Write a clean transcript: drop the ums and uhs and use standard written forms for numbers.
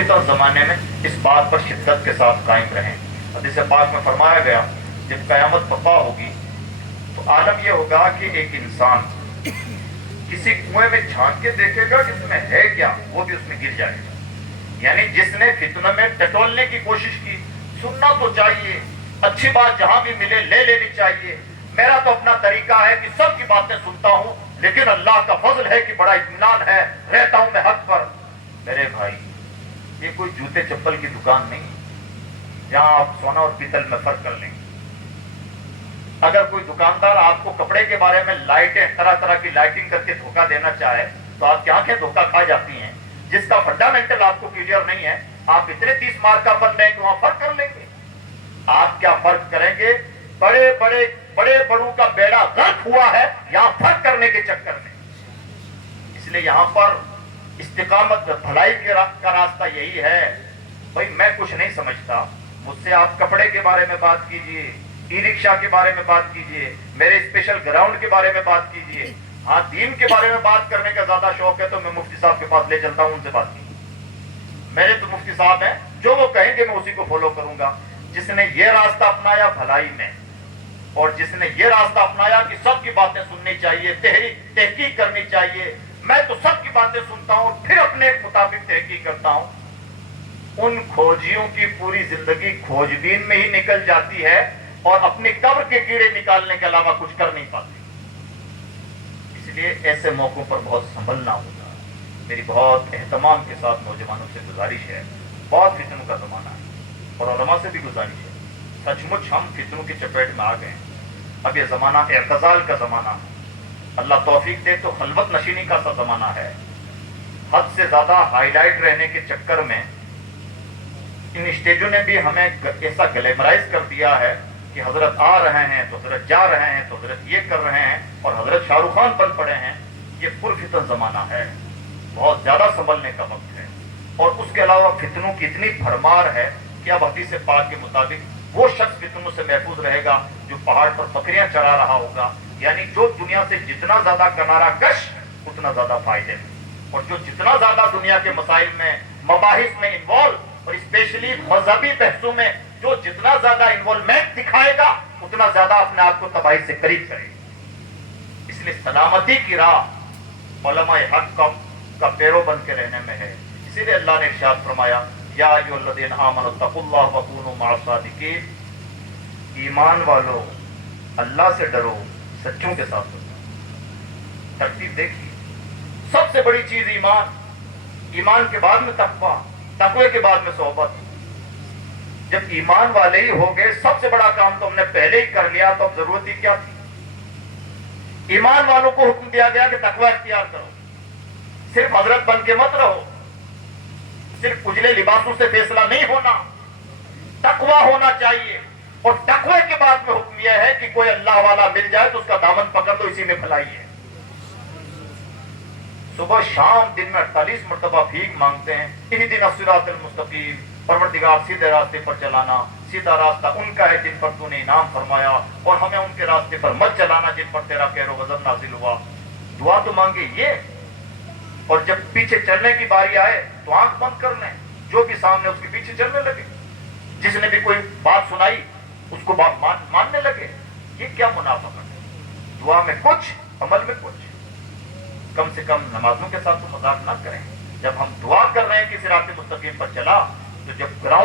پرفتن زمانے میں اس بات پر شدت کے ساتھ قائم رہیں۔ حدیث پاک میں فرمایا گیا جب قیامت برپا ہوگی تو عالم یہ ہوگا کہ ایک انسان کسی کنویں میں جھانک کے دیکھے گا کہ اس میں ہے کیا، وہ بھی اس میں گر جائے گا۔ یعنی جس نے فتنہ میں ٹٹولنے کی کوشش کی، سننا تو چاہیے، اچھی بات جہاں بھی ملے لے لینی چاہیے۔ میرا تو اپنا طریقہ ہے کہ سب کی باتیں سنتا ہوں، لیکن اللہ کا فضل ہے کہ بڑا اطمینان ہے، رہتا ہوں میں حق پر۔ میرے بھائی، یہ کوئی جوتے چپل کی دکان نہیں جہاں آپ سونا اور پیتل میں فرق کر لیں گے۔ اگر کوئی دکاندار آپ کو کپڑے کے بارے میں لائٹیں طرح طرح کی لائٹنگ کر کے دھوکہ دینا چاہے تو آپ کی آنکھیں دھوکہ کھا جاتی ہیں۔ جس کا فنڈامنٹل آپ کو کلیئر نہیں ہے، آپ اتنے 30 مارک کا بن رہے ہیں کہ وہاں فرق کر لیں گے۔ آپ کیا فرق کریں گے؟ بڑے بڑوں کا بیڑا غرق ہوا ہے یہاں فرق کرنے کے چکر میں۔ اس لیے یہاں پر استقامت بھلائی کا راستہ یہی ہے۔ بھائی میں کچھ نہیں سمجھتا، مجھ سے آپ کپڑے کے بارے میں بات کیجئے، ای رکشا کے بارے میں بات کیجئے، میرے اسپیشل گراؤنڈ کے بارے میں بات کیجئے۔ ہاں دین کے بارے میں بات کرنے کا زیادہ شوق ہے تو میں مفتی صاحب کے پاس لے چلتا ہوں، ان سے بات کیجئے۔ میرے تو مفتی صاحب ہیں، جو وہ کہیں گے میں اسی کو فالو کروں گا۔ جس نے یہ راستہ اپنایا بھلائی میں، اور جس نے یہ راستہ اپنایا کہ سب کی باتیں سننی چاہیے، تحقیق کرنی چاہیے، میں تو سب کی باتیں سنتا ہوں پھر اپنے مطابق تحقیق کرتا ہوں، ان کھوجیوں کی پوری زندگی کھوج بین میں ہی نکل جاتی ہے اور اپنی قبر کے کیڑے نکالنے کے علاوہ کچھ کر نہیں پاتے۔ اس لیے ایسے موقعوں پر بہت سنبھلنا ہوگا۔ میری بہت اہتمام کے ساتھ نوجوانوں سے گزارش ہے، بہت فتنوں کا زمانہ ہے، اور علماء سے بھی گزارش ہے، سچ مچ ہم فتنوں کی چپیٹ میں آ گئے ہیں۔ اب یہ زمانہ اعتزال کا زمانہ ہے، اللہ توفیق دے تو خلوت نشینی کا سا زمانہ ہے۔ حد سے زیادہ ہائی لائٹ رہنے کے چکر میں ان اسٹیجوں نے بھی ہمیں ایسا گلیمرائز کر دیا ہے کہ حضرت آ رہے ہیں تو حضرت جا رہے ہیں تو حضرت یہ کر رہے ہیں اور حضرت شاہ رخ خان بن پڑے ہیں۔ یہ پرفتن زمانہ ہے، بہت زیادہ سنبھلنے کا وقت ہے۔ اور اس کے علاوہ فتنوں کی اتنی بھرمار ہے کہ اب حدیث پاک کے مطابق وہ شخص فتنوں سے محفوظ رہے گا جو پہاڑ پر بکریاں چرا رہا ہوگا، یعنی جو دنیا سے جتنا زیادہ کنارہ کش اتنا زیادہ فائدے میں، اور جو جتنا زیادہ دنیا کے مسائل میں مباحث میں انوالو، اور اسپیشلی مذہبی بحثوں میں جو جتنا زیادہ انوالومنٹ دکھائے گا اتنا زیادہ اپنے آپ کو تباہی سے قریب کرے گا۔ اس لیے سلامتی کی راہ علماء حق کا پیرو بن کے رہنے میں ہے۔ اسی لیے اللہ نے ارشاد فرمایا یا ایھا الذین آمنوا اتقوا اللہ وکونوا مع الصادقین، ایمان والو اللہ سے ڈرو، سچوں کے ساتھ ڈرو۔ ترتیب دیکھیے، سب سے بڑی چیز ایمان، ایمان کے بعد میں تقویٰ، تقوی کے بعد میں صحبت۔ جب ایمان والے ہی ہو گئے، سب سے بڑا کام تو ہم نے پہلے ہی کر لیا، تو اب ضرورت ہی کیا تھی؟ ایمان والوں کو حکم دیا گیا کہ تقوی اختیار کرو، صرف حضرت بن کے مت رہو، صرف اجلے لباسوں سے فیصلہ نہیں ہونا، تقوی ہونا چاہیے۔ اور تقوی کے بعد میں حکم یہ ہے کہ کوئی اللہ والا مل جائے تو اس کا دامن پکڑ دو، اسی میں بھلائی ہے۔ صبح شام دن میں 48 مرتبہ بھیک مانگتے ہیں، اہدنا الصراط المستقیم، پروردگار سیدھے راستے پر چلانا، سیدھا راستہ ان کا ہے جن پر تو نے انعام فرمایا، اور ہمیں ان کے راستے پر مت چلانا جن پر تیرا قہر و غضب نازل ہوا۔ دعا تو مانگے یہ، اور جب پیچھے چلنے کی باری آئے تو آنکھ بند کر لیں، جو بھی سامنے اس کے پیچھے چلنے لگے، جس نے بھی کوئی بات سنائی اس کو بات ماننے لگے۔ یہ کیا منافقت ہے؟ دعا میں کچھ، عمل میں کچھ۔ کم سے کم نمازوں کے ساتھ تو مذاق نہ کریں۔ جب ہم دعا کر رہے ہیں کہ صراط مستقیم پر چلا، تو جب گراؤنڈ